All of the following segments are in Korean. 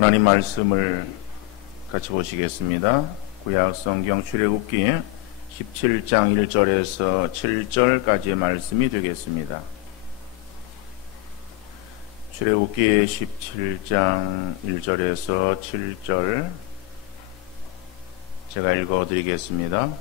하나님 말씀을 같이 보시겠습니다. 구약 성경 출애굽기 17장 1절에서 7절까지의 말씀이 되겠습니다. 출애굽기 17장 1절에서 7절 제가 읽어드리겠습니다.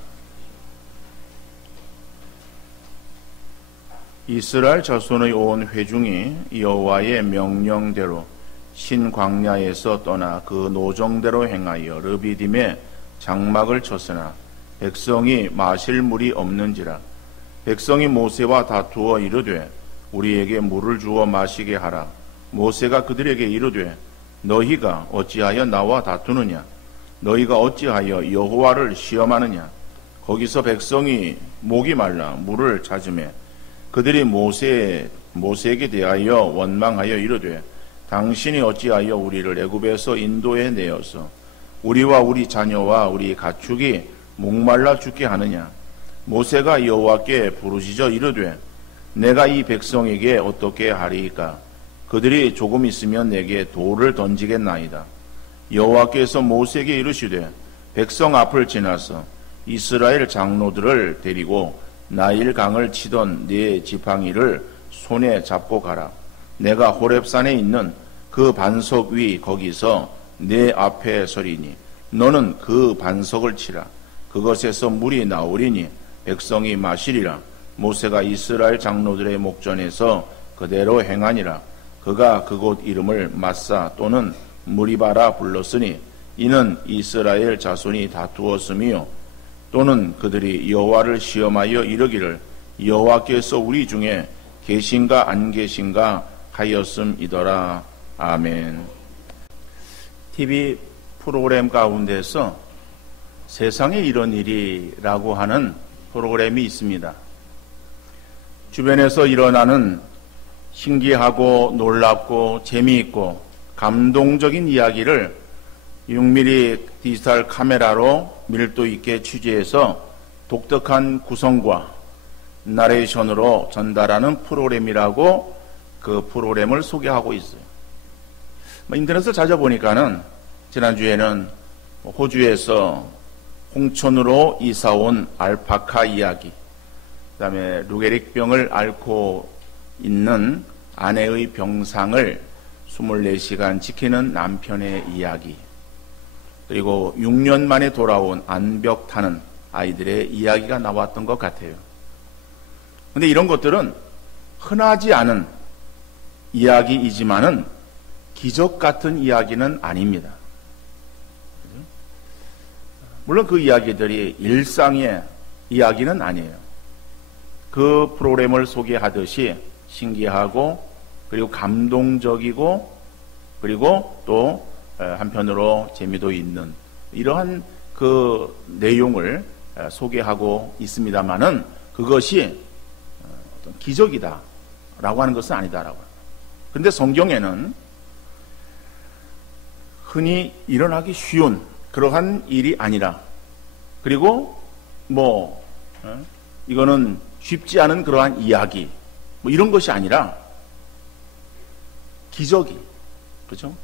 이스라엘 자손의 온 회중이 여호와의 명령대로 신광야에서 떠나 그 노정대로 행하여 르비딤에 장막을 쳤으나 백성이 마실 물이 없는지라. 백성이 모세와 다투어 이르되 우리에게 물을 주어 마시게 하라. 모세가 그들에게 이르되 너희가 어찌하여 나와 다투느냐? 너희가 어찌하여 여호와를 시험하느냐? 거기서 백성이 목이 말라 물을 찾으매 그들이 모세에게 대하여 원망하여 이르되 당신이 어찌하여 우리를 애굽에서 인도해 내어서 우리와 우리 자녀와 우리 가축이 목말라 죽게 하느냐? 모세가 여호와께 부르짖어 이르되 내가 이 백성에게 어떻게 하리이까? 그들이 조금 있으면 내게 돌을 던지겠나이다. 여호와께서 모세에게 이르시되 백성 앞을 지나서 이스라엘 장로들을 데리고 나일 강을 치던 네 지팡이를 손에 잡고 가라. 내가 호렙산에 있는 그 반석 위 거기서 내 앞에 서리니 너는 그 반석을 치라. 그것에서 물이 나오리니 백성이 마시리라. 모세가 이스라엘 장로들의 목전에서 그대로 행하니라. 그가 그곳 이름을 마사 또는 무리바라 불렀으니 이는 이스라엘 자손이 다투었음이요 또는 그들이 여호와를 시험하여 이르기를 여호와께서 우리 중에 계신가 안 계신가 하였음이더라. 아멘. TV 프로그램 가운데서 세상에 이런 일이라고 하는 프로그램이 있습니다. 주변에서 일어나는 신기하고 놀랍고 재미있고 감동적인 이야기를 6mm 디지털 카메라로 밀도 있게 취재해서 독특한 구성과 나레이션으로 전달하는 프로그램이라고 그 프로그램을 소개하고 있어요. 인터넷을 찾아보니까는 지난주에는 호주에서 홍천으로 이사온 알파카 이야기, 그 다음에 루게릭병을 앓고 있는 아내의 병상을 24시간 지키는 남편의 이야기, 그리고 6년 만에 돌아온 암벽 타는 아이들의 이야기가 나왔던 것 같아요. 그런데 이런 것들은 흔하지 않은 이야기이지만은 기적 같은 이야기는 아닙니다. 물론 그 이야기들이 일상의 이야기는 아니에요. 그 프로그램을 소개하듯이 신기하고 그리고 감동적이고 그리고 또 한편으로 재미도 있는 이러한 그 내용을 소개하고 있습니다만은 그것이 어떤 기적이다라고 하는 것은 아니다라고 합니다. 그런데 성경에는 흔히 일어나기 쉬운 그러한 일이 아니라 그리고 이거는 쉽지 않은 그러한 이야기 이런 것이 아니라 기적이 그렇죠?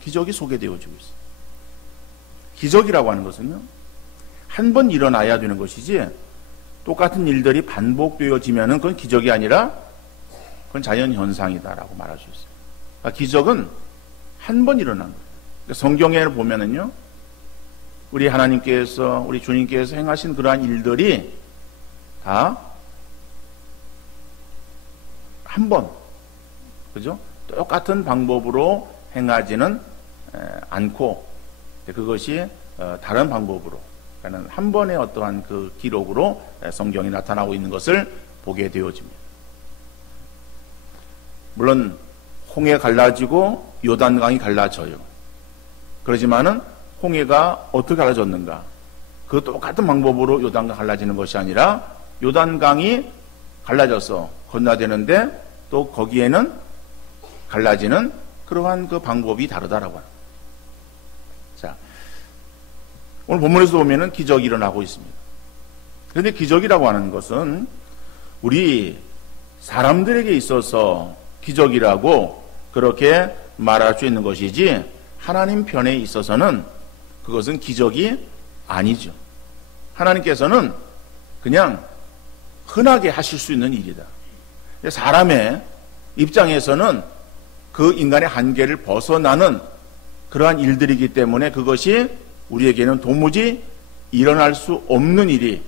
기적이 소개되어지고 있어요. 기적이라고 하는 것은요 한 번 일어나야 되는 것이지 똑같은 일들이 반복되어지면은 그건 기적이 아니라 그건 자연 현상이다라고 말할 수 있어요. 그러니까 기적은 한 번 일어난 거예요. 그러니까 성경에 보면은요 우리 하나님께서 우리 주님께서 행하신 그러한 일들이 다 한 번, 그죠? 똑같은 방법으로 행하지는 않고 그것이 다른 방법으로 그러니까 한 번의 어떠한 그 기록으로 성경이 나타나고 있는 것을 보게 되어집니다. 물론 홍해 갈라지고 요단강이 갈라져요. 그러지만은 홍해가 어떻게 갈라졌는가? 그 똑같은 방법으로 요단강 갈라지는 것이 아니라 요단강이 갈라져서 건너야 되는데 또 거기에는 갈라지는 그러한 그 방법이 다르다라고 합니다. 자, 오늘 본문에서 보면은 기적이 일어나고 있습니다. 그런데 기적이라고 하는 것은 우리 사람들에게 있어서 기적이라고 그렇게 말할 수 있는 것이지 하나님 편에 있어서는 그것은 기적이 아니죠. 하나님께서는 그냥 흔하게 하실 수 있는 일이다. 사람의 입장에서는 그 인간의 한계를 벗어나는 그러한 일들이기 때문에 그것이 우리에게는 도무지 일어날 수 없는 일이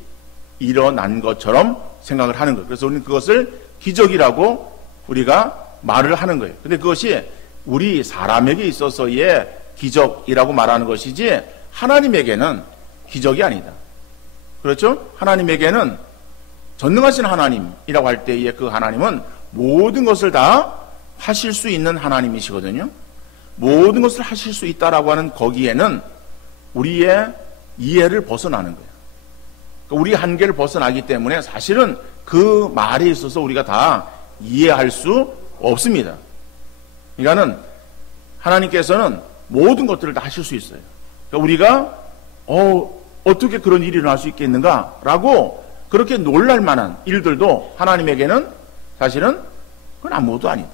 일어난 것처럼 생각을 하는 거예요. 그래서 우리는 그것을 기적이라고 우리가 말을 하는 거예요. 근데 그것이 우리 사람에게 있어서의 기적이라고 말하는 것이지 하나님에게는 기적이 아니다. 그렇죠? 하나님에게는 전능하신 하나님이라고 할 때에 그 하나님은 모든 것을 다 하실 수 있는 하나님이시거든요. 모든 것을 하실 수 있다라고 하는 거기에는 우리의 이해를 벗어나는 거예요. 우리 한계를 벗어나기 때문에 사실은 그 말에 있어서 우리가 다 이해할 수 없습니다. 그러니까는 하나님께서는 모든 것들을 다 하실 수 있어요. 그러니까 우리가 어떻게 그런 일이 일어날 수 있겠는가라고 그렇게 놀랄 만한 일들도 하나님에게는 사실은 그건 아무것도 아니다.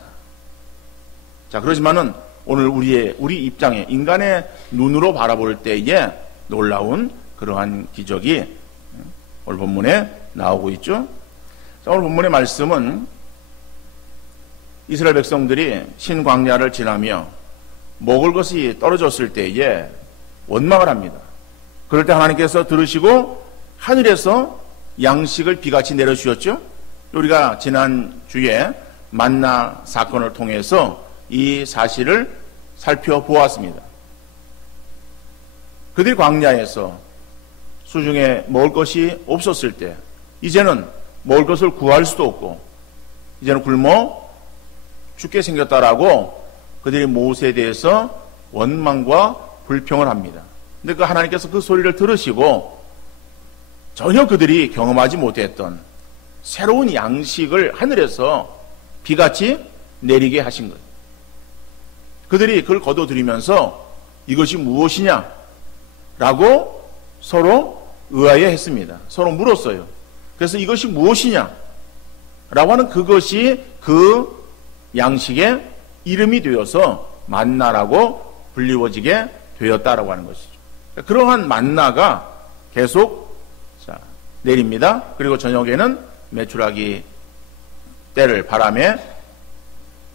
자, 그렇지만은 오늘 우리 입장에 인간의 눈으로 바라볼 때에 놀라운 그러한 기적이 오늘 본문에 나오고 있죠. 자, 오늘 본문의 말씀은 이스라엘 백성들이 신광야를 지나며 먹을 것이 떨어졌을 때에 원망을 합니다. 그럴 때 하나님께서 들으시고 하늘에서 양식을 비같이 내려주셨죠. 우리가 지난 주에 만나 사건을 통해서 이 사실을 살펴보았습니다. 그들이 광야에서 수중에 먹을 것이 없었을 때 이제는 먹을 것을 구할 수도 없고 이제는 굶어 죽게 생겼다라고 그들이 모세에 대해서 원망과 불평을 합니다. 근데 그 하나님께서 그 소리를 들으시고 전혀 그들이 경험하지 못했던 새로운 양식을 하늘에서 비같이 내리게 하신 거예요. 그들이 그걸 거둬들이면서 이것이 무엇이냐? 라고 서로 의아해했습니다. 서로 물었어요. 그래서 이것이 무엇이냐? 라고 하는 그것이 그 양식의 이름이 되어서 만나라고 불리워지게 되었다라고 하는 것이죠. 그러한 만나가 계속 내립니다. 그리고 저녁에는 메추라기 떼를 바람에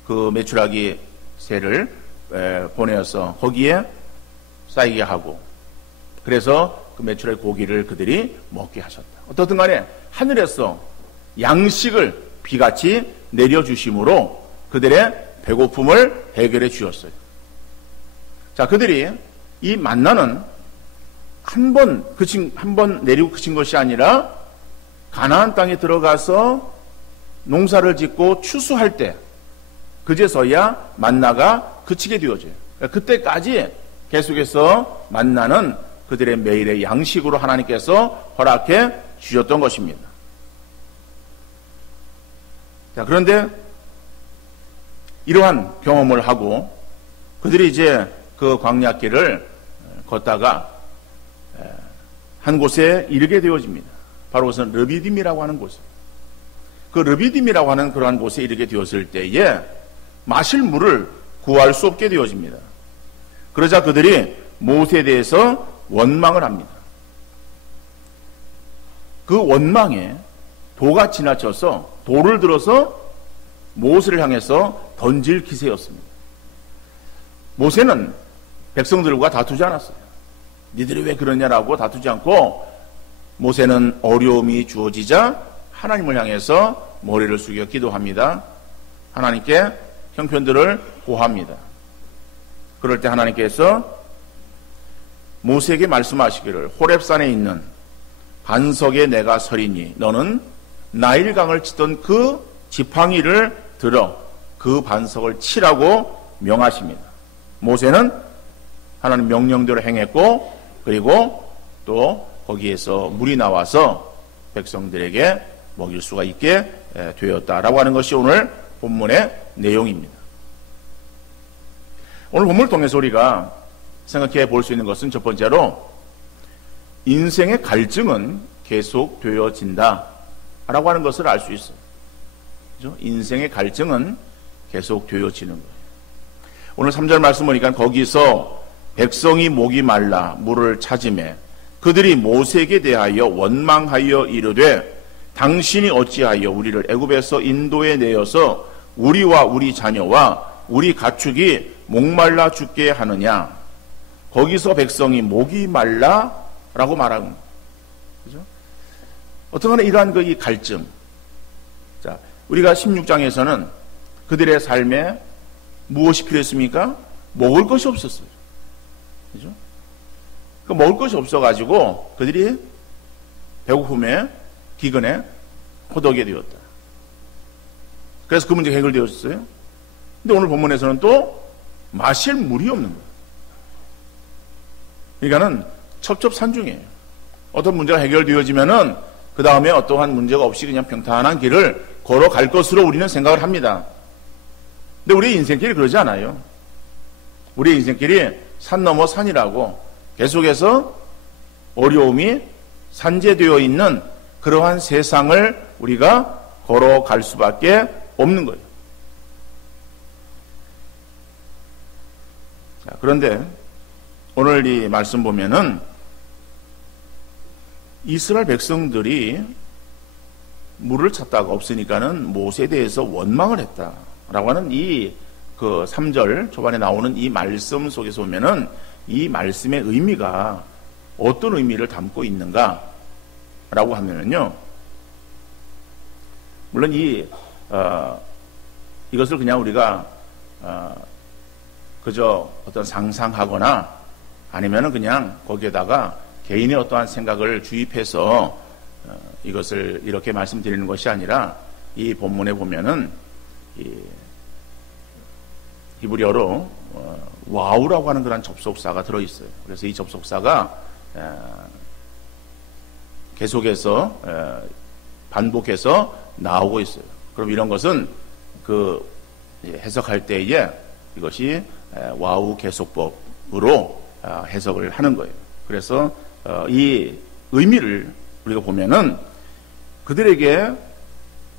그 메추라기 새를 보내어서 거기에 쌓이게 하고 그래서 그 메추라기 고기를 그들이 먹게 하셨다. 어떻든 간에 하늘에서 양식을 비같이 내려주심으로 그들의 배고픔을 해결해 주셨어요. 자, 그들이 이 만나는 한 번 내리고 그친 것이 아니라 가나안 땅에 들어가서 농사를 짓고 추수할 때 그제서야 만나가 그치게 되어져요. 그때까지 계속해서 만나는 그들의 매일의 양식으로 하나님께서 허락해 주셨던 것입니다. 자, 그런데 이러한 경험을 하고 그들이 이제 그 광야길을 걷다가 한 곳에 이르게 되어집니다. 바로 그것은 르비딤이라고 하는 곳. 그 르비딤이라고 하는 그러한 곳에 이르게 되었을 때에 마실 물을 구할 수 없게 되어집니다. 그러자 그들이 모세에 대해서 원망을 합니다. 그 원망에 도가 지나쳐서 돌을 들어서 모세를 향해서 던질 기세였습니다. 모세는 백성들과 다투지 않았어요. 니들이 왜 그러냐라고 다투지 않고 모세는 어려움이 주어지자 하나님을 향해서 머리를 숙여 기도합니다. 하나님께 형편들을 고합니다. 그럴 때 하나님께서 모세에게 말씀하시기를 호렙산에 있는 반석에 내가 서리니 너는 나일강을 치던 그 지팡이를 들어 그 반석을 치라고 명하십니다. 모세는 하나님 명령대로 행했고 그리고 또 거기에서 물이 나와서 백성들에게 먹일 수가 있게 되었다라고 하는 것이 오늘 본문의 내용입니다. 오늘 본문을 통해서 우리가 생각해 볼 수 있는 것은 첫 번째로 인생의 갈증은 계속 되어진다 라고 하는 것을 알 수 있어요. 그렇죠? 인생의 갈증은 계속 되어지는 거예요. 오늘 3절 말씀 보니까 거기서 백성이 목이 말라 물을 찾으매 그들이 모세에게 대하여 원망하여 이르되 당신이 어찌하여 우리를 애굽에서 인도에 내어서 우리와 우리 자녀와 우리 가축이 목말라 죽게 하느냐. 거기서 백성이 목이 말라 라고 말하는 거죠. 그죠? 어떻게 이러한 이 갈증. 자, 우리가 16장에서는 그들의 삶에 무엇이 필요했습니까? 먹을 것이 없었어요. 그죠? 그 먹을 것이 없어가지고 그들이 배고픔에 기근에 호덕게 되었다. 그래서 그 문제가 해결되었어요. 근데 오늘 본문에서는 또 마실 물이 없는 거예요. 그러니까는 첩첩산중이에요. 어떤 문제가 해결되어지면은 그 다음에 어떠한 문제가 없이 그냥 평탄한 길을 걸어갈 것으로 우리는 생각을 합니다. 근데 우리의 인생길이 그러지 않아요. 우리의 인생길이 산 넘어 산이라고 계속해서 어려움이 산재되어 있는 그러한 세상을 우리가 걸어갈 수밖에 없는 거예요. 자, 그런데 오늘 이 말씀 보면은 이스라엘 백성들이 물을 찾다가 없으니까는 모세에 대해서 원망을 했다라고 하는 그 3절 초반에 나오는 이 말씀 속에서 보면은 이 말씀의 의미가 어떤 의미를 담고 있는가라고 하면은요. 물론 이것을 그냥 우리가 그저 어떤 상상하거나 아니면은 그냥 거기에다가 개인의 어떠한 생각을 주입해서 이것을 이렇게 말씀드리는 것이 아니라 이 본문에 보면은 히브리어로 와우라고 하는 그런 접속사가 들어있어요. 그래서 이 접속사가 계속해서 반복해서 나오고 있어요. 그럼 이런 것은 그 해석할 때에 이것이 와우 계속법으로 해석을 하는 거예요. 그래서 이 의미를 우리가 보면은 그들에게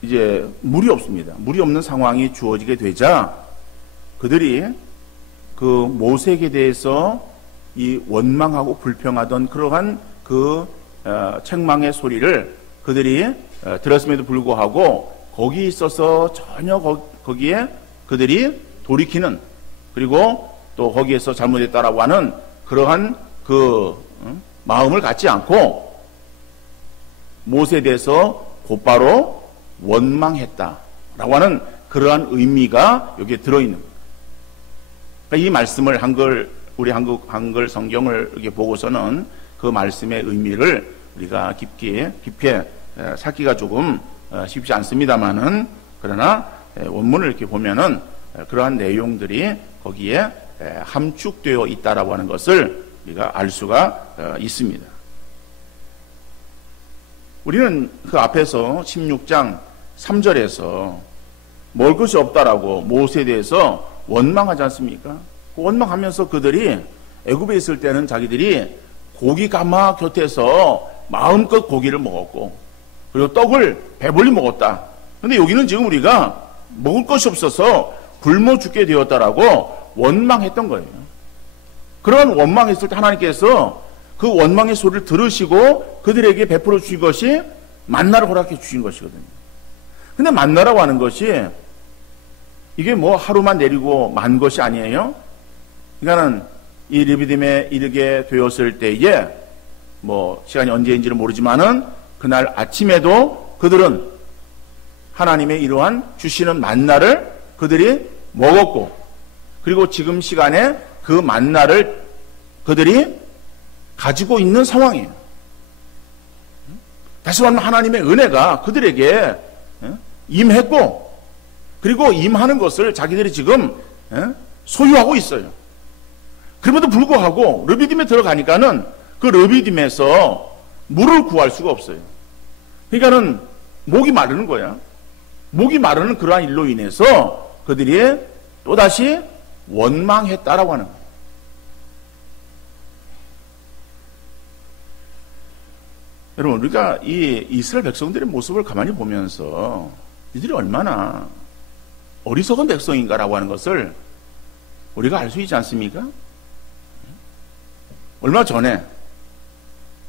이제 물이 없습니다. 물이 없는 상황이 주어지게 되자 그들이 그 모세에게 대해서 이 원망하고 불평하던 그러한 그 책망의 소리를 그들이 들었음에도 불구하고 거기 있어서 전혀 거기에 그들이 돌이키는 그리고 또 거기에서 잘못했다라고 하는 그러한 그 마음을 갖지 않고 모세에 대해서 곧바로 원망했다라고 하는 그러한 의미가 여기에 들어있는 거예요. 그러니까 이 말씀을 우리 한글 성경을 이렇게 보고서는 그 말씀의 의미를 우리가 깊이 찾기가 조금 쉽지 않습니다만은 그러나 원문을 이렇게 보면은 그러한 내용들이 거기에 함축되어 있다라고 하는 것을 우리가 알 수가 있습니다. 우리는 그 앞에서 16장 3절에서 먹을 것이 없다라고 모세에 대해서 원망하지 않습니까? 원망하면서 그들이 애굽에 있을 때는 자기들이 고기 가마 곁에서 마음껏 고기를 먹었고 그리고 떡을 배불리 먹었다. 그런데 여기는 지금 우리가 먹을 것이 없어서 굶어 죽게 되었다라고 원망했던 거예요. 그런 원망했을 때 하나님께서 그 원망의 소리를 들으시고 그들에게 베풀어 주신 것이 만나를 허락해 주신 것이거든요. 근데 만나라고 하는 것이 이게 뭐 하루만 내리고 만 것이 아니에요. 그러니까는 이 르비딤에 이르게 되었을 때에 뭐 시간이 언제인지는 모르지만은 그날 아침에도 그들은 하나님의 이러한 주시는 만나를 그들이 먹었고 그리고 지금 시간에 그 만나를 그들이 가지고 있는 상황이에요. 다시 말하면 하나님의 은혜가 그들에게 임했고 그리고 임하는 것을 자기들이 지금 소유하고 있어요. 그럼에도 불구하고 르비딤에 들어가니까는 그 르비딤에서 물을 구할 수가 없어요. 그러니까는 목이 마르는 거야. 목이 마르는 그러한 일로 인해서 그들이 또다시 원망했다라고 하는 거예요. 여러분, 우리가 이 이스라엘 백성들의 모습을 가만히 보면서 이들이 얼마나 어리석은 백성인가라고 하는 것을 우리가 알 수 있지 않습니까? 얼마 전에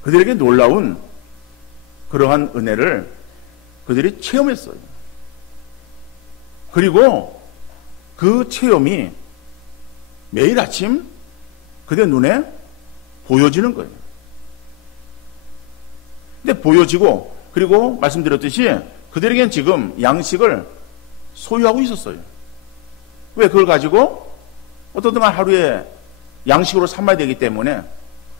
그들에게 놀라운 그러한 은혜를 그들이 체험했어요. 그리고 그 체험이 매일 아침 그들 눈에 보여지는 거예요. 근데 보여지고, 그리고 말씀드렸듯이 그들에겐 지금 양식을 소유하고 있었어요. 왜? 그걸 가지고 어떻든 하루에 양식으로 삼아야 되기 때문에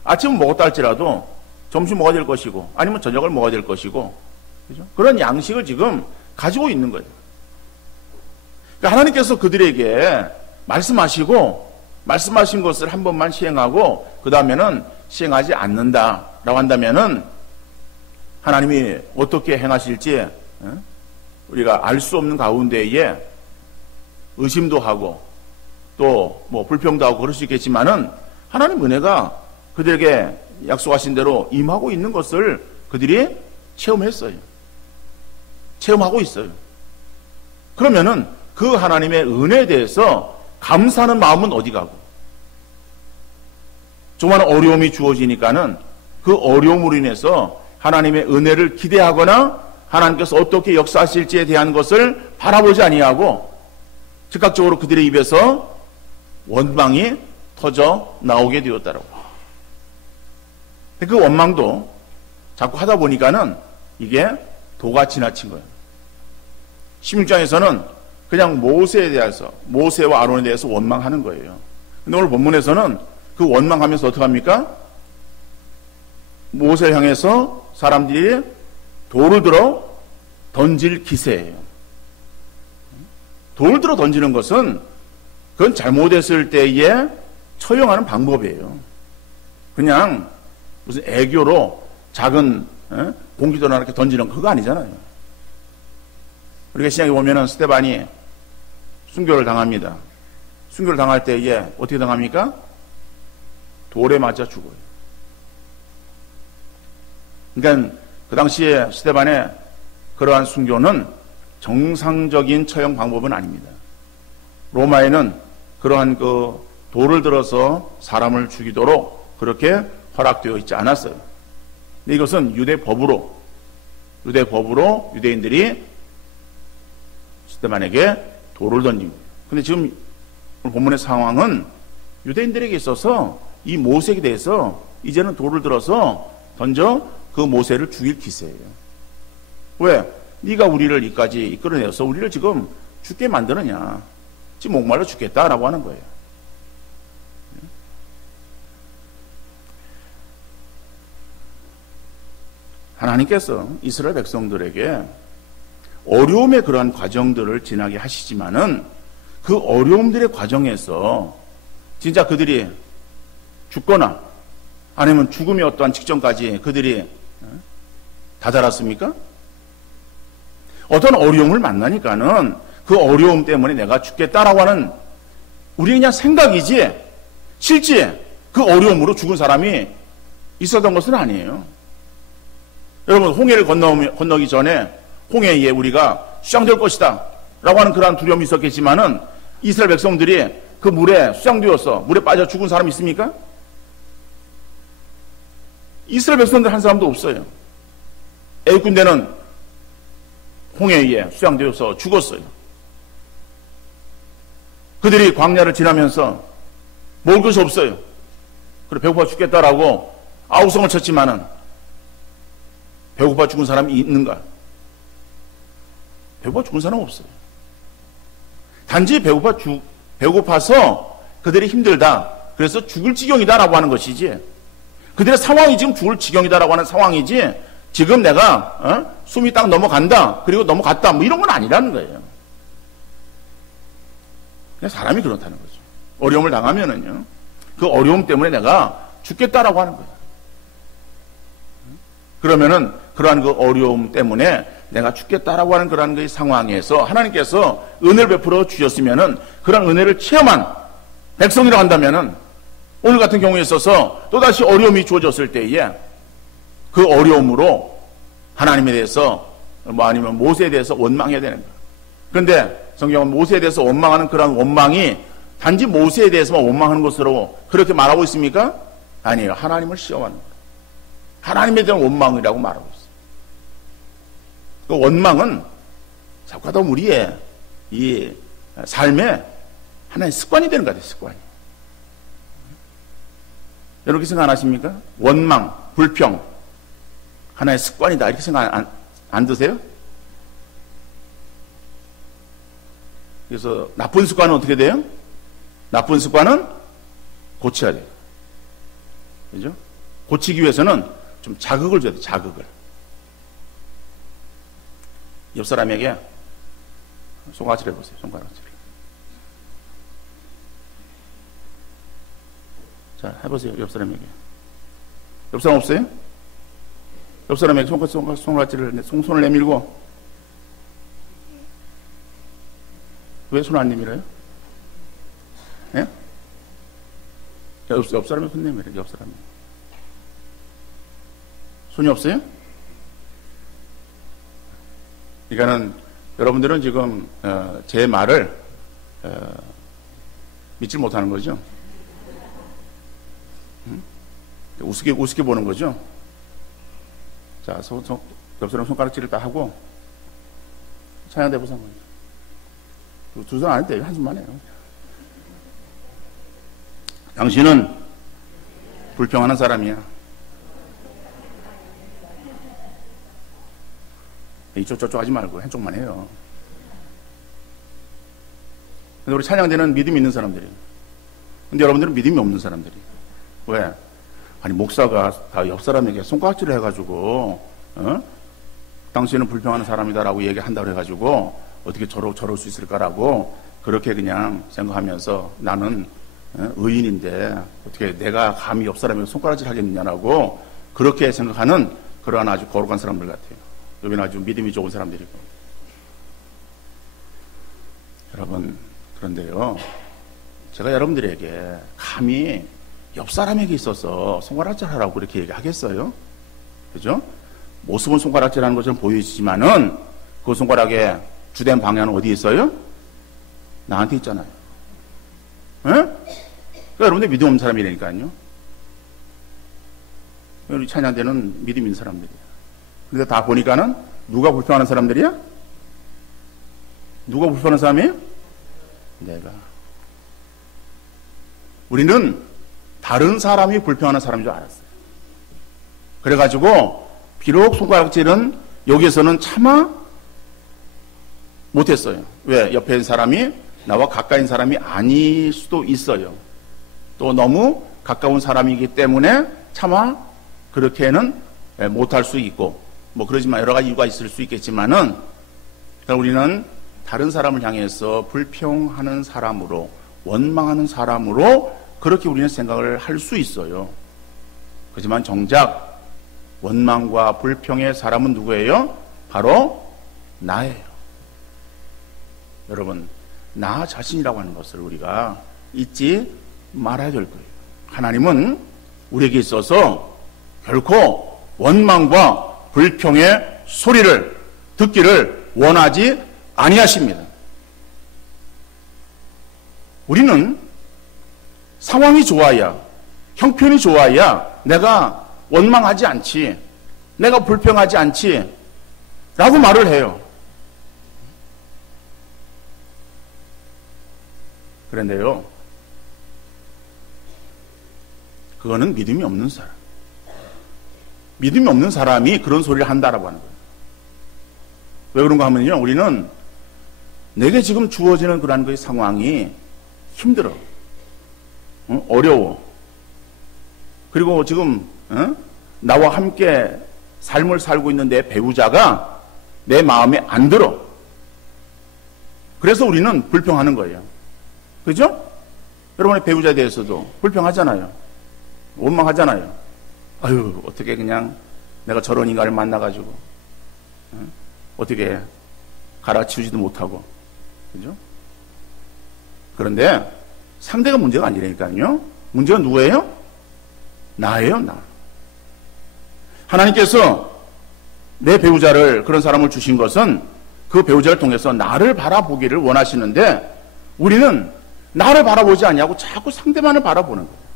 아침은 먹었다 할지라도 점심 먹어야 될 것이고 아니면 저녁을 먹어야 될 것이고, 그죠? 그런 양식을 지금 가지고 있는 거예요. 그러니까 하나님께서 그들에게 말씀하신 것을 한 번만 시행하고 그 다음에는 시행하지 않는다라고 한다면은 하나님이 어떻게 행하실지 우리가 알 수 없는 가운데에 의심도 하고 또 뭐 불평도 하고 그럴 수 있겠지만은 하나님 은혜가 그들에게 약속하신 대로 임하고 있는 것을 그들이 체험했어요. 체험하고 있어요. 그러면은 그 하나님의 은혜에 대해서 감사하는 마음은 어디 가고, 조그마한 어려움이 주어지니까는 그 어려움으로 인해서 하나님의 은혜를 기대하거나 하나님께서 어떻게 역사하실지에 대한 것을 바라보지 아니하고 즉각적으로 그들의 입에서 원망이 터져 나오게 되었다라고. 그 원망도 자꾸 하다 보니까는 이게 도가 지나친 거예요. 16장에서는 그냥 모세에 대해서, 모세와 아론에 대해서 원망하는 거예요. 근데 오늘 본문에서는 그 원망하면서 어떻게 합니까? 모세를 향해서 사람들이 돌을 들어 던질 기세예요. 돌을 들어 던지는 것은 그건 잘못했을 때에 처형하는 방법이에요. 그냥 무슨 애교로 작은 공기도 이렇게 던지는 그거 아니잖아요. 우리가 신약에 보면은 스데반이 순교를 당합니다. 순교를 당할 때에 어떻게 당합니까? 돌에 맞아 죽어요. 그러니까 그 당시에 스데반의 그러한 순교는 정상적인 처형 방법은 아닙니다. 로마에는 그러한 그 돌을 들어서 사람을 죽이도록 그렇게 허락되어 있지 않았어요. 근데 이것은 유대법으로 유대인들이 스데반에게 돌을 던진 거예요. 근데 지금 본문의 상황은 유대인들에게 있어서 이 모세에 대해서 이제는 돌을 들어서 던져 그 모세를 죽일 기세예요. 왜? 네가 우리를 이까지 이끌어내서 우리를 지금 죽게 만드느냐. 지금 목말라 죽겠다라고 하는 거예요. 하나님께서 이스라엘 백성들에게 어려움의 그러한 과정들을 지나게 하시지만은 그 어려움들의 과정에서 진짜 그들이 죽거나 아니면 죽음의 어떠한 직전까지 그들이 다다랐습니까? 어떤 어려움을 만나니까는 그 어려움 때문에 내가 죽겠다라고 하는 우리 그냥 생각이지 실제 그 어려움으로 죽은 사람이 있었던 것은 아니에요. 여러분, 홍해를 건너기 전에 홍해에 우리가 수장될 것이다 라고 하는 그러한 두려움이 있었겠지만은 이스라엘 백성들이 그 물에 수장되어서 물에 빠져 죽은 사람이 있습니까? 이스라엘 백성들 한 사람도 없어요. 애굽 군대는 홍해에 수장되어서 죽었어요. 그들이 광야를 지나면서 먹을 것이 없어요. 그래 배고파 죽겠다라고 아우성을 쳤지만은 배고파 죽은 사람이 있는가? 배고파 죽은 사람 없어요. 단지 배고파서 그들이 힘들다. 그래서 죽을 지경이다라고 하는 것이지. 그들의 상황이 지금 죽을 지경이다라고 하는 상황이지. 지금 내가 숨이 딱 넘어간다. 그리고 넘어갔다. 뭐 이런 건 아니라는 거예요. 그냥 사람이 그렇다는 거죠. 어려움을 당하면은요. 그 어려움 때문에 내가 죽겠다라고 하는 거예요. 그러면은 그러한 그 어려움 때문에 내가 죽겠다라고 하는 그러한 그 상황에서 하나님께서 은혜를 베풀어 주셨으면은 그런 은혜를 체험한 백성이라고 한다면은 오늘 같은 경우에 있어서 또다시 어려움이 주어졌을 때에 그 어려움으로 하나님에 대해서 뭐 아니면 모세에 대해서 원망해야 되는 거예요. 그런데 성경은 모세에 대해서 원망하는 그런 원망이 단지 모세에 대해서만 원망하는 것으로 그렇게 말하고 있습니까? 아니에요. 하나님을 시험하는 거예요. 하나님에 대한 원망이라고 말하고 있어요. 그 원망은 자꾸 하다 우리의 이 삶의 하나의 습관이 되는 것 같아요. 습관이. 여러분 그렇게 생각 안 하십니까? 원망, 불평 하나의 습관이다 이렇게 생각 안 드세요? 그래서 나쁜 습관은 어떻게 돼요? 나쁜 습관은 고쳐야 돼요. 그죠? 고치기 위해서는 좀 자극을 줘야 돼요. 자극을. 옆 사람에게 손가락질 해보세요. 손가락질. 자, 해보세요. 옆 사람에게. 옆 사람 없어요? 옆 사람에게 손가락질을, 손을 내밀고. 왜 손 안 내밀어요? 예? 옆 사람에 손 내밀어요. 옆 사람에. 손이 없어요? 그러니까는 여러분들은 지금 제 말을 믿지 못하는 거죠. 우습게 보는 거죠. 자, 옆 사람 손가락질을 다 하고 찬양대 보상 거예요. 두 손 안 해도 한숨만 해요. 당신은 불평하는 사람이야. 이쪽 저쪽 하지 말고 한쪽만 해요. 근데 우리 찬양대는 믿음이 있는 사람들이에요. 근데 여러분들은 믿음이 없는 사람들이에요. 왜? 아니 목사가 다 옆 사람에게 손가락질을 해가지고 당신은 불평하는 사람이다라고 얘기한다고 해가지고 어떻게 저럴 수 있을까라고 그렇게 그냥 생각하면서 나는 의인인데 어떻게 내가 감히 옆 사람에게 손가락질 하겠느냐라고 그렇게 생각하는 그러한 아주 거룩한 사람들 같아요. 여기는 아주 믿음이 좋은 사람들이고. 여러분 그런데요, 제가 여러분들에게 감히 옆 사람에게 있어서 손가락질 하라고 그렇게 얘기하겠어요? 그죠? 모습은 손가락질 하는 것처럼 보이지만은 그 손가락의 주된 방향은 어디에 있어요? 나한테 있잖아요. 에? 그러니까 여러분들 믿음 없는 사람이라니까요. 우리 찬양대는 믿음 있는 사람들이에요. 근데 다 보니까는 누가 불평하는 사람들이야? 누가 불평하는 사람이에요? 내가. 우리는 다른 사람이 불평하는 사람인 줄 알았어요. 그래가지고 비록 손가락질은 여기에서는 차마 못했어요. 왜? 옆에 있는 사람이 나와 가까이 있는 사람이 아닐 수도 있어요. 또 너무 가까운 사람이기 때문에 차마 그렇게는 못할 수 있고 뭐 그러지만 여러 가지 이유가 있을 수 있겠지만은 우리는 다른 사람을 향해서 불평하는 사람으로 원망하는 사람으로 그렇게 우리는 생각을 할 수 있어요. 하지만 정작 원망과 불평의 사람은 누구예요? 바로 나예요. 여러분, 나 자신이라고 하는 것을 우리가 잊지 말아야 될 거예요. 하나님은 우리에게 있어서 결코 원망과 불평의 소리를 듣기를 원하지 아니하십니다. 우리는 상황이 좋아야, 형편이 좋아야 내가 원망하지 않지, 내가 불평하지 않지 라고 말을 해요. 그런데요, 그거는 믿음이 없는 사람. 믿음이 없는 사람이 그런 소리를 한다라고 하는 거예요. 왜 그런가 하면요, 우리는 내게 지금 주어지는 그러한 그 상황이 힘들어. 어려워. 그리고 지금 나와 함께 삶을 살고 있는 내 배우자가 내 마음에 안 들어. 그래서 우리는 불평하는 거예요. 그죠? 여러분의 배우자에 대해서도 불평하잖아요. 원망하잖아요. 아유, 어떻게 그냥 내가 저런 인간을 만나가지고 어떻게 갈아치우지도 못하고. 그죠? 그런데 상대가 문제가 아니라니까요. 문제가 누구예요? 나예요, 나. 하나님께서 내 배우자를, 그런 사람을 주신 것은 그 배우자를 통해서 나를 바라보기를 원하시는데 우리는 나를 바라보지 않냐고 자꾸 상대만을 바라보는 거예요.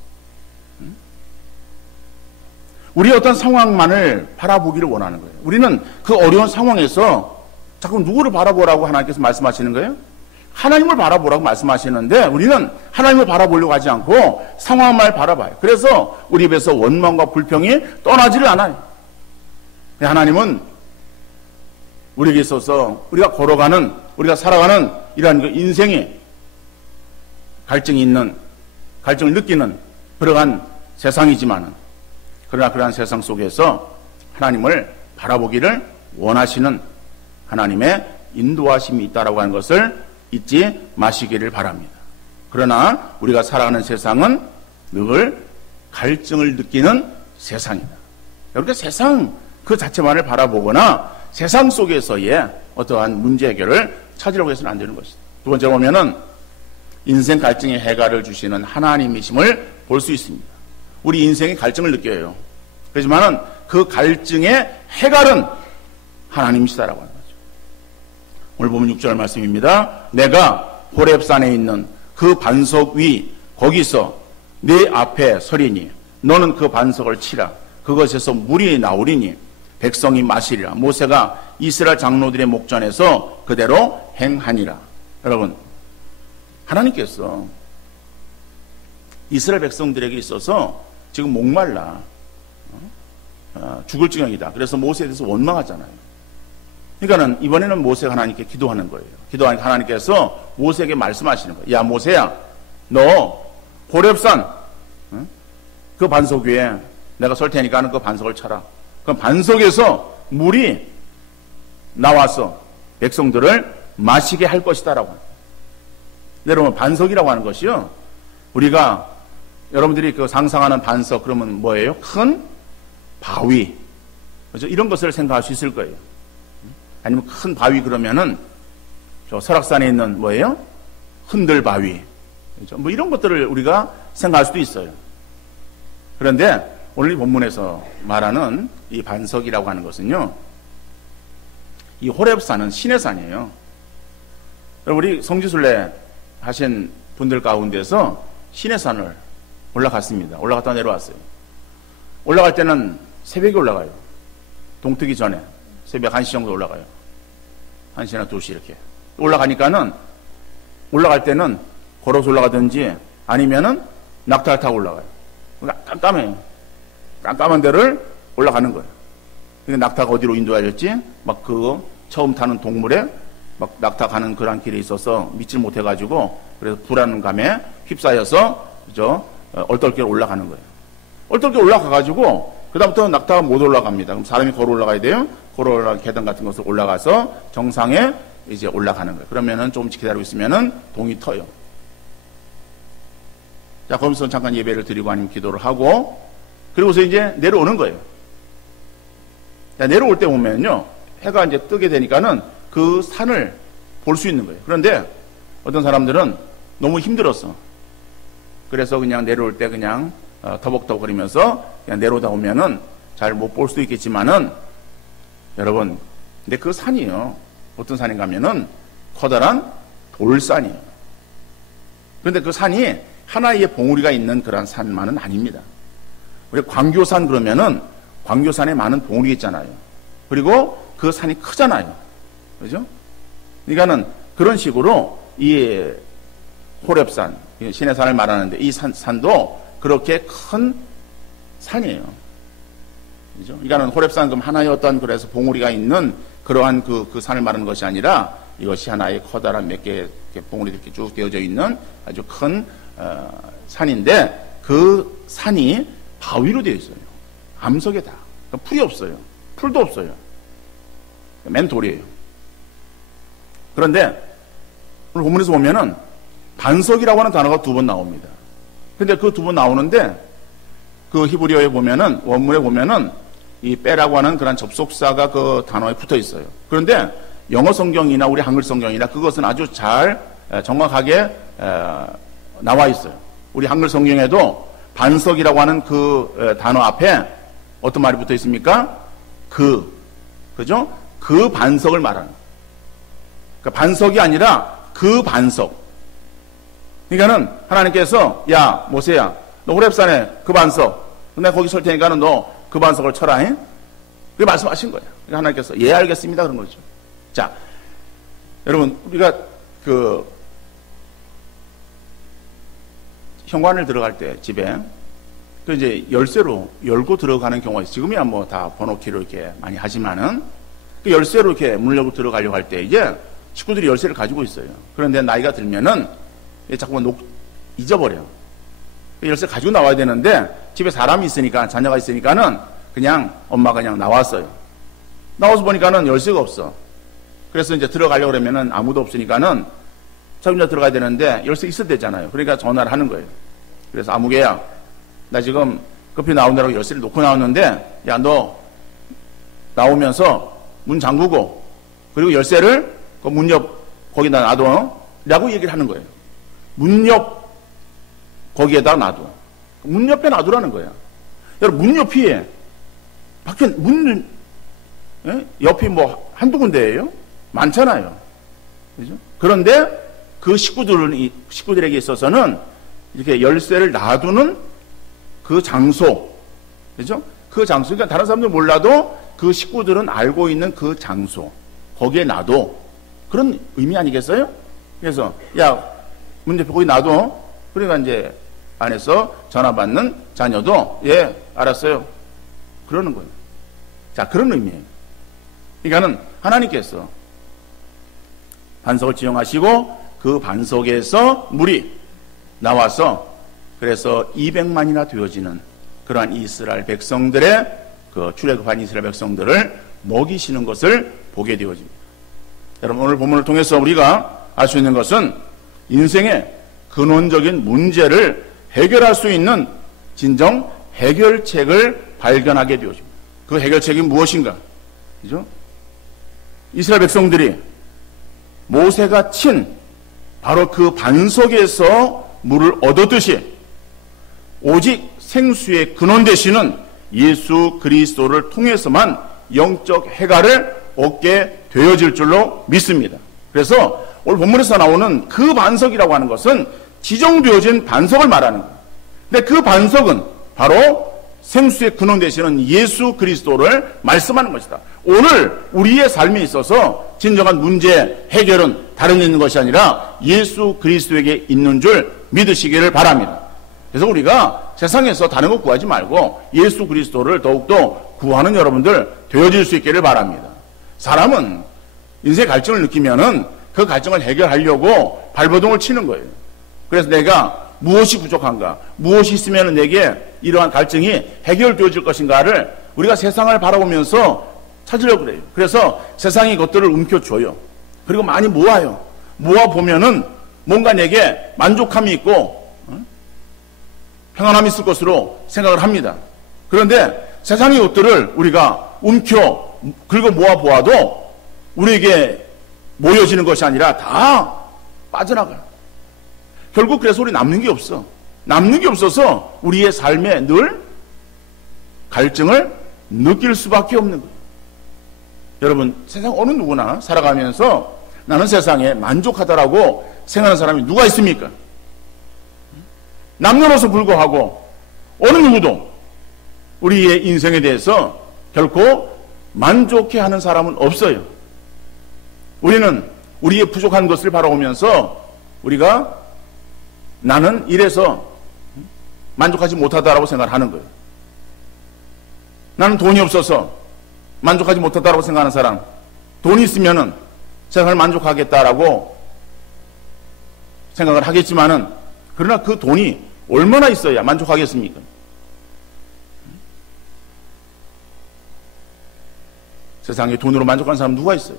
우리의 어떤 상황만을 바라보기를 원하는 거예요. 우리는 그 어려운 상황에서 자꾸 누구를 바라보라고 하나님께서 말씀하시는 거예요? 하나님을 바라보라고 말씀하시는데 우리는 하나님을 바라보려고 하지 않고 상황만 바라봐요. 그래서 우리 입에서 원망과 불평이 떠나지를 않아요. 하나님은 우리에게 있어서 우리가 걸어가는, 우리가 살아가는 이러한 그 인생에 갈증이 있는, 갈증을 느끼는 그러한 세상이지만은, 그러나 그러한 세상 속에서 하나님을 바라보기를 원하시는 하나님의 인도하심이 있다라고 하는 것을 잊지 마시기를 바랍니다. 그러나 우리가 살아가는 세상은 늘 갈증을 느끼는 세상이다. 그러니까 세상 그 자체만을 바라보거나 세상 속에서의 어떠한 문제 해결을 찾으려고 해서는 안 되는 것이다. 두 번째 보면은 인생 갈증의 해결을 주시는 하나님이심을 볼 수 있습니다. 우리 인생이 갈증을 느껴요. 그렇지만은 그 갈증의 해결은 하나님이시다라고 하는 거죠. 오늘 보면 6절 말씀입니다. 내가 호렙산에 있는 그 반석 위 거기서 네 앞에 서리니 너는 그 반석을 치라. 그것에서 물이 나오리니 백성이 마시리라. 모세가 이스라엘 장로들의 목전에서 그대로 행하니라. 여러분, 하나님께서 이스라엘 백성들에게 있어서 지금 목말라 죽을 지경이다. 그래서 모세에 대해서 원망하잖아요. 그러니까는 이번에는 모세가 하나님께 기도하는 거예요. 기도하니까 하나님께서 모세에게 말씀하시는 거예요. 야, 모세야, 너 호렙산 그 반석 위에 내가 설 테니까 그 반석을 쳐라. 그럼 반석에서 물이 나와서 백성들을 마시게 할 것이다라고. 여러분, 반석이라고 하는 것이요, 우리가 여러분들이 그 상상하는 반석 그러면 뭐예요? 큰 바위, 그렇죠? 이런 것을 생각할 수 있을 거예요. 아니면 큰 바위 그러면은 저 설악산에 있는 뭐예요? 흔들 바위, 그렇죠? 뭐 이런 것들을 우리가 생각할 수도 있어요. 그런데 오늘 이 본문에서 말하는 이 반석이라고 하는 것은요, 이 호렙산은 신의 산이에요. 우리 성지순례 하신 분들 가운데서 신의 산을 올라갔습니다. 올라갔다 내려왔어요. 올라갈 때는 새벽에 올라가요. 동트기 전에 새벽 1시 정도 올라가요. 1시나 2시 이렇게 올라가니까는, 올라갈 때는 걸어서 올라가든지 아니면은 낙타를 타고 올라가요. 깜깜해요. 깜깜한 데를 올라가는 거예요. 그러니까 낙타가 어디로 인도하였지? 막 그 처음 타는 동물에 막 낙타 가는 그런 길에 있어서 믿질 못해가지고, 그래서 불안감에 휩싸여서 그죠? 얼떨결에 올라가는 거예요. 얼떨결에 올라가가지고 그다음부터 낙타가 못 올라갑니다. 그럼 사람이 걸어 올라가야 돼요. 걸어 올라가 계단 같은 것을 올라가서 정상에 이제 올라가는 거예요. 그러면은 조금씩 기다리고 있으면은 동이 터요. 자, 거기서 잠깐 예배를 드리고 아니면 기도를 하고, 그리고서 이제 내려오는 거예요. 자, 내려올 때 보면요, 해가 이제 뜨게 되니까는 그 산을 볼 수 있는 거예요. 그런데 어떤 사람들은 너무 힘들었어. 그래서 그냥 내려올 때 그냥 터벅터벅거리면서 그냥 내려오다 보면은 잘 못 볼 수도 있겠지만은, 여러분, 근데 그 산이요, 어떤 산인가 하면은 커다란 돌산이에요. 그런데 그 산이 하나의 봉우리가 있는 그런 산만은 아닙니다. 우리 광교산 그러면은 광교산에 많은 봉우리 있잖아요. 그리고 그 산이 크잖아요. 그죠? 그러니까는 그런 식으로 이 호렙산, 신의 산을 말하는데 이 산도 그렇게 큰 산이에요. 그죠? 그러니까는 호렙산 그럼 하나의 어떤 그래서 봉우리가 있는 그러한 그 산을 말하는 것이 아니라 이것이 하나의 커다란 몇 개의 봉우리들이 이렇게 쭉 되어져 있는 아주 큰 산인데, 그 산이 바위로 되어 있어요. 암석에다. 풀이 없어요. 풀도 없어요. 맨 돌이에요. 그런데 오늘 본문에서 보면은 반석이라고 하는 단어가 2번 나옵니다. 근데 그 2번 나오는데 그 히브리어에 보면은, 원문에 보면은 이 빼라고 하는 그런 접속사가 그 단어에 붙어 있어요. 그런데 영어 성경이나 우리 한글 성경이나 그것은 아주 잘 정확하게 나와 있어요. 우리 한글 성경에도 반석이라고 하는 그 단어 앞에 어떤 말이 붙어 있습니까? 그죠? 그 반석을 말하는. 그러니까 반석이 아니라 그 반석. 그러니까는 하나님께서 야 모세야 너 호렙산에 그 반석 내가 거기 설 테니까는 너 그 반석을 쳐라. 그렇게 말씀하신 거예요. 그러니까 하나님께서 예 알겠습니다 그런 거죠. 자 여러분 우리가 그 현관을 들어갈 때 집에 그 이제 열쇠로 열고 들어가는 경우가 있어요. 지금이야 뭐 다 번호키로 이렇게 많이 하지만은 그 열쇠로 이렇게 문을 열고 들어가려고 할 때 이제 식구들이 열쇠를 가지고 있어요. 그런데 나이가 들면은 자꾸만 잊어버려요. 열쇠 가지고 나와야 되는데 집에 사람이 있으니까 자녀가 있으니까는 그냥 엄마가 그냥 나왔어요. 나와서 보니까는 열쇠가 없어. 그래서 이제 들어가려고 그러면은 아무도 없으니까는 자 혼자 들어가야 되는데 열쇠 있어야 되잖아요. 그러니까 전화를 하는 거예요. 그래서 아무개야 나 지금 급히 나오느라고 열쇠를 놓고 나왔는데 야 너 나오면서 문 잠그고 그리고 열쇠를 그 문 옆 거기다 놔둬 라고 얘기를 하는 거예요. 문 옆 거기에다 놔둬. 문 옆에 놔두라는 거야. 여러분 문 옆이 밖에 문 옆이 뭐 한두 군데예요? 많잖아요. 그죠? 그런데 그 식구들에게 있어서는 이렇게 열쇠를 놔두는 그 장소, 그죠? 그 장소, 그러니까 다른 사람들 몰라도 그 식구들은 알고 있는 그 장소, 거기에 놔둬. 그런 의미 아니겠어요? 그래서, 야, 문 옆에 거기 놔둬. 그러니까 이제 안에서 전화 받는 자녀도, 예, 알았어요. 그러는 거예요. 자, 그런 의미예요. 그러니까는 하나님께서 반석을 지정하시고 그 반석에서 물이 나와서 그래서 200만이나 되어지는 그러한 이스라엘 백성들의 그 출애굽한 이스라엘 백성들을 먹이시는 것을 보게 되어집니다. 여러분 오늘 본문을 통해서 우리가 알 수 있는 것은 인생의 근원적인 문제를 해결할 수 있는 진정 해결책을 발견하게 되어집니다. 그 해결책이 무엇인가? 그죠? 이스라엘 백성들이 모세가 친 바로 그 반석에서 물을 얻었듯이 오직 생수의 근원 되시는 예수 그리스도를 통해서만 영적 해결을 얻게 되어질 줄로 믿습니다. 그래서 오늘 본문에서 나오는 그 반석이라고 하는 것은 지정되어진 반석을 말하는 거예요. 근데 그 반석은 바로 생수의 근원 되시는 예수 그리스도를 말씀하는 것이다. 오늘 우리의 삶에 있어서 진정한 문제 해결은 다른 데 있는 것이 아니라 예수 그리스도에게 있는 줄 믿으시기를 바랍니다. 그래서 우리가 세상에서 다른 거 구하지 말고 예수 그리스도를 더욱더 구하는 여러분들 되어질 수 있기를 바랍니다. 사람은 인생의 갈증을 느끼면은 그 갈증을 해결하려고 발버둥을 치는 거예요. 그래서 내가 무엇이 부족한가, 무엇이 있으면 내게 이러한 갈증이 해결되어질 것인가를 우리가 세상을 바라보면서 찾으려고 그래요. 그래서 세상이 것들을 움켜줘요. 그리고 많이 모아요. 모아보면은 뭔가 내게 만족함이 있고 평안함이 있을 것으로 생각을 합니다. 그런데 세상의 것들을 우리가 긁어 모아보아도 우리에게 모여지는 것이 아니라 다 빠져나가요. 결국 그래서 우리 남는 게 없어. 남는 게 없어서 우리의 삶에 늘 갈증을 느낄 수밖에 없는 거예요. 여러분, 세상 어느 누구나 살아가면서 나는 세상에 만족하다라고 생각하는 사람이 누가 있습니까? 남녀노소 불구하고 어느 누구도 우리의 인생에 대해서 결코 만족해하는 사람은 없어요. 우리는 우리의 부족한 것을 바라보면서 우리가 나는 이래서 만족하지 못하다라고 생각을 하는 거예요. 나는 돈이 없어서 만족하지 못하다라고 생각하는 사람, 돈이 있으면은 세상을 만족하겠다라고 생각을 하겠지만은 그러나 그 돈이 얼마나 있어야 만족하겠습니까? 세상에 돈으로 만족하는 사람 누가 있어요?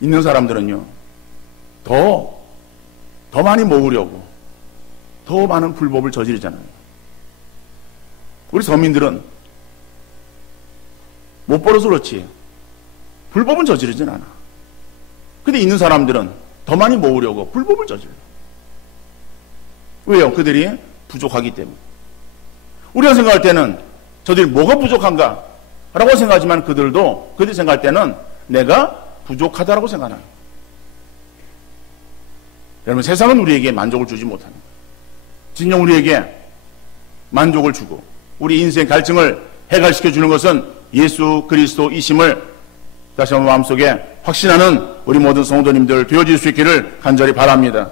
있는 사람들은요, 더 많이 모으려고 더 많은 불법을 저지르잖아요. 우리 서민들은 못 벌어서 그렇지 불법은 저지르진 않아. 근데 있는 사람들은 더 많이 모으려고 불법을 저질러요. 왜요? 그들이 부족하기 때문에. 우리가 생각할 때는 저들이 뭐가 부족한가? 라고 생각하지만 그들이 생각할 때는 내가 부족하다라고 생각해요. 여러분, 세상은 우리에게 만족을 주지 못합니다. 진정 우리에게 만족을 주고 우리 인생 갈증을 해결시켜 주는 것은 예수 그리스도이심을 다시 한번 마음속에 확신하는 우리 모든 성도님들 되어질 수 있기를 간절히 바랍니다.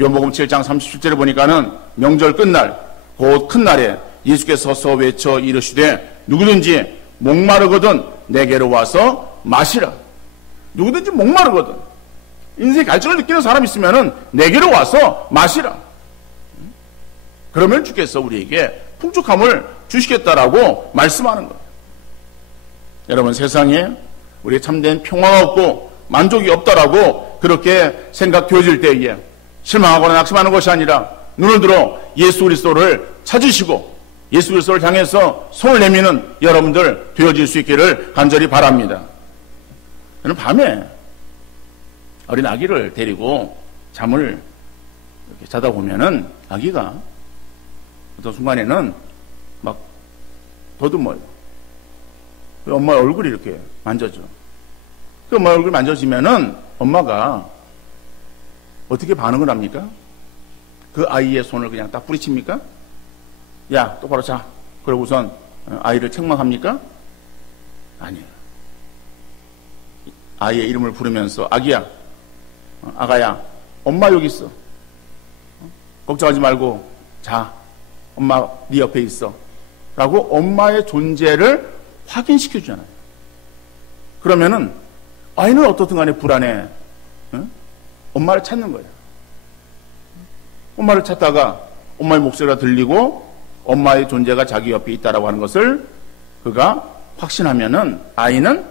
요한복음 7장 37절에 보니까는 명절 끝날 곧 큰 날에 예수께서 서서 외쳐 이르시되 누구든지 목마르거든 내게로 와서 마시라. 누구든지 목마르거든 인생 갈증을 느끼는 사람 있으면은 내게로 와서 마시라. 그러면 주께서 우리에게 풍족함을 주시겠다라고 말씀하는 거예요. 여러분, 세상에 우리의 참된 평화가 없고 만족이 없다라고 그렇게 생각되어질 때에 실망하거나 낙심하는 것이 아니라 눈을 들어 예수 그리스도를 찾으시고 예수 그리스도를 향해서 손을 내미는 여러분들 되어질 수 있기를 간절히 바랍니다. 저는 밤에 어린 아기를 데리고 잠을 이렇게 자다 보면은 아기가 어떤 순간에는 막 더듬어요. 엄마 얼굴이 이렇게 만져져. 그 엄마 얼굴 만져지면은 엄마가 어떻게 반응을 합니까? 그 아이의 손을 그냥 딱 뿌리칩니까? 야, 똑바로 자. 그러고선 아이를 책망합니까? 아니에요. 아이의 이름을 부르면서 아기야, 아가야, 엄마 여기 있어. 걱정하지 말고 자. 엄마 네 옆에 있어. 라고 엄마의 존재를 확인시켜 주잖아요. 그러면은 아이는 어떻든 간에 불안해. 응? 엄마를 찾는 거예요. 엄마를 찾다가 엄마의 목소리가 들리고 엄마의 존재가 자기 옆에 있다라고 하는 것을 그가 확신하면은 아이는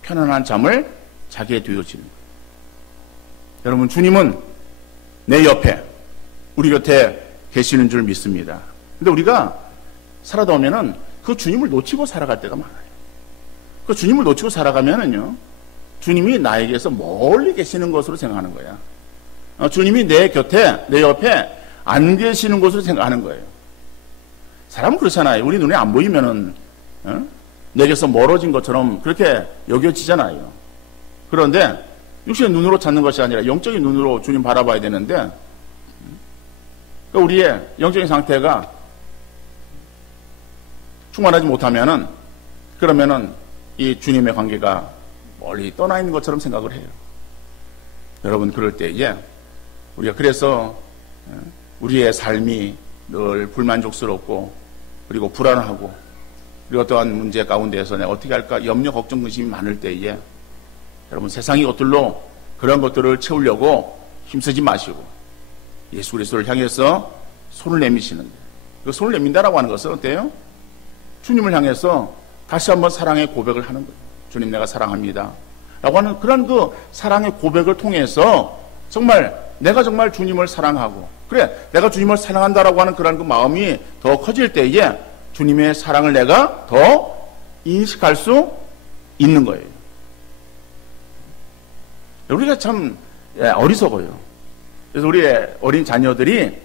편안한 잠을 자게 되어지는 거예요. 여러분, 주님은 내 옆에 우리 곁에 계시는 줄 믿습니다. 근데 우리가 살아다 보면은 그 주님을 놓치고 살아갈 때가 많아요. 그 주님을 놓치고 살아가면은요, 주님이 나에게서 멀리 계시는 것으로 생각하는 거야. 주님이 내 곁에, 내 옆에 안 계시는 것으로 생각하는 거예요. 사람은 그렇잖아요. 우리 눈에 안 보이면은, 내게서 멀어진 것처럼 그렇게 여겨지잖아요. 그런데 육신의 눈으로 찾는 것이 아니라 영적인 눈으로 주님 바라봐야 되는데, 우리의 영적인 상태가 충만하지 못하면은, 그러면은 이 주님의 관계가 멀리 떠나 있는 것처럼 생각을 해요. 여러분, 그럴 때에 우리가 그래서 우리의 삶이 늘 불만족스럽고 그리고 불안하고 그리고 어떠한 문제 가운데에서 내가 어떻게 할까 염려, 걱정, 근심이 많을 때에 여러분, 세상의 것들로 그런 것들을 채우려고 힘쓰지 마시고 예수 그리스도를 향해서 손을 내미시는데, 그 손을 내민다라고 하는 것은 어때요? 주님을 향해서 다시 한번 사랑의 고백을 하는 거예요. 주님, 내가 사랑합니다 라고 하는 그런 그 사랑의 고백을 통해서 정말 내가 정말 주님을 사랑하고, 그래 내가 주님을 사랑한다라고 하는 그런 그 마음이 더 커질 때에 주님의 사랑을 내가 더 인식할 수 있는 거예요. 우리가 참 어리석어요. 그래서 우리의 어린 자녀들이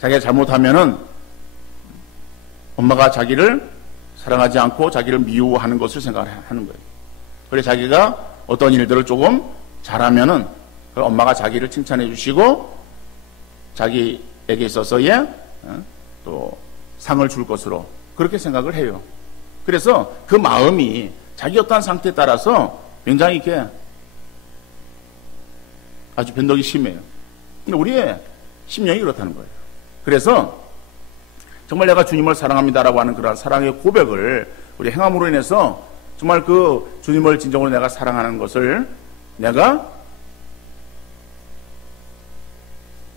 자기가 잘못하면은 엄마가 자기를 사랑하지 않고 자기를 미워하는 것을 생각하는 거예요. 그래 자기가 어떤 일들을 조금 잘하면은 엄마가 자기를 칭찬해 주시고 자기에게 있어서의 또 상을 줄 것으로 그렇게 생각을 해요. 그래서 그 마음이 자기 어떠한 상태에 따라서 굉장히 이렇게 아주 변덕이 심해요. 근데 우리의 심령이 그렇다는 거예요. 그래서 정말 내가 주님을 사랑합니다라고 하는 그런 사랑의 고백을 우리 행함으로 인해서 정말 그 주님을 진정으로 내가 사랑하는 것을 내가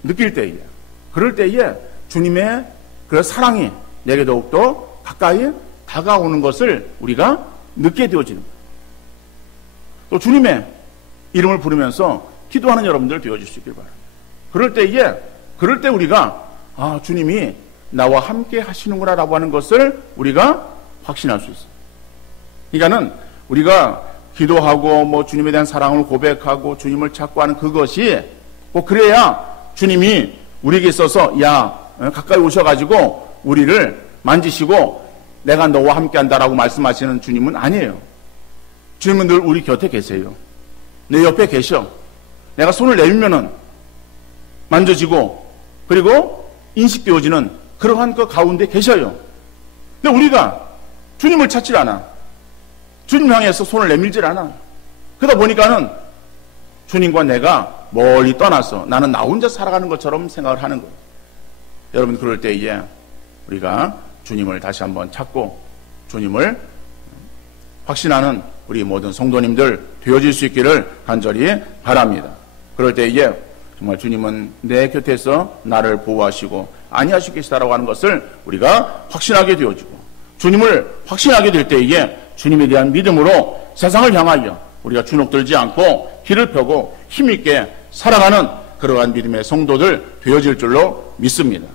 느낄 때에, 그럴 때에 주님의 그 사랑이 내게 더욱더 가까이 다가오는 것을 우리가 느끼게 되어지는 거예요. 또 주님의 이름을 부르면서 기도하는 여러분들 되어질 수 있길 바랍니다. 그럴 때 우리가 주님이 나와 함께 하시는구나 라고 하는 것을 우리가 확신할 수 있어요. 그러니까는 우리가 기도하고 뭐 주님에 대한 사랑을 고백하고 주님을 찾고 하는 그것이 꼭 그래야 주님이 우리에게 있어서 가까이 오셔가지고 우리를 만지시고 내가 너와 함께 한다라고 말씀하시는 주님은 아니에요. 주님은 늘 우리 곁에 계세요. 내 옆에 계셔. 내가 손을 내밀면은 만져지고 그리고 인식되어지는 그러한 그 가운데 계셔요. 근데 우리가 주님을 찾질 않아. 주님 향해서 손을 내밀질 않아. 그러다 보니까는 주님과 내가 멀리 떠나서 나는 나 혼자 살아가는 것처럼 생각을 하는 거예요. 여러분, 그럴 때에 우리가 주님을 다시 한번 찾고 주님을 확신하는 우리 모든 성도님들 되어질 수 있기를 간절히 바랍니다. 그럴 때에 정말 주님은 내 곁에서 나를 보호하시고 안위하시고 계시다라고 하는 것을 우리가 확신하게 되어지고, 주님을 확신하게 될 때에 주님에 대한 믿음으로 세상을 향하여 우리가 주눅들지 않고 길을 펴고 힘있게 살아가는 그러한 믿음의 성도들 되어질 줄로 믿습니다.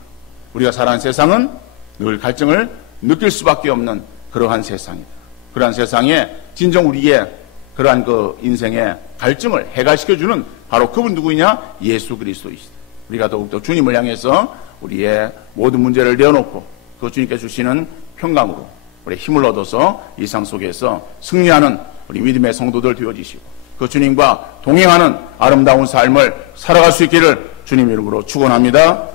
우리가 살아가는 세상은 늘 갈증을 느낄 수밖에 없는 그러한 세상이다. 그러한 세상에 진정 우리의 그러한 그 인생의 갈증을 해갈시켜주는 바로 그분 누구이냐? 예수 그리스도이시다. 우리가 더욱더 주님을 향해서 우리의 모든 문제를 내어놓고 그 주님께 주시는 평강으로 우리 힘을 얻어서 이 세상 속에서 승리하는 우리 믿음의 성도들 되어지시고 그 주님과 동행하는 아름다운 삶을 살아갈 수 있기를 주님 이름으로 축원합니다.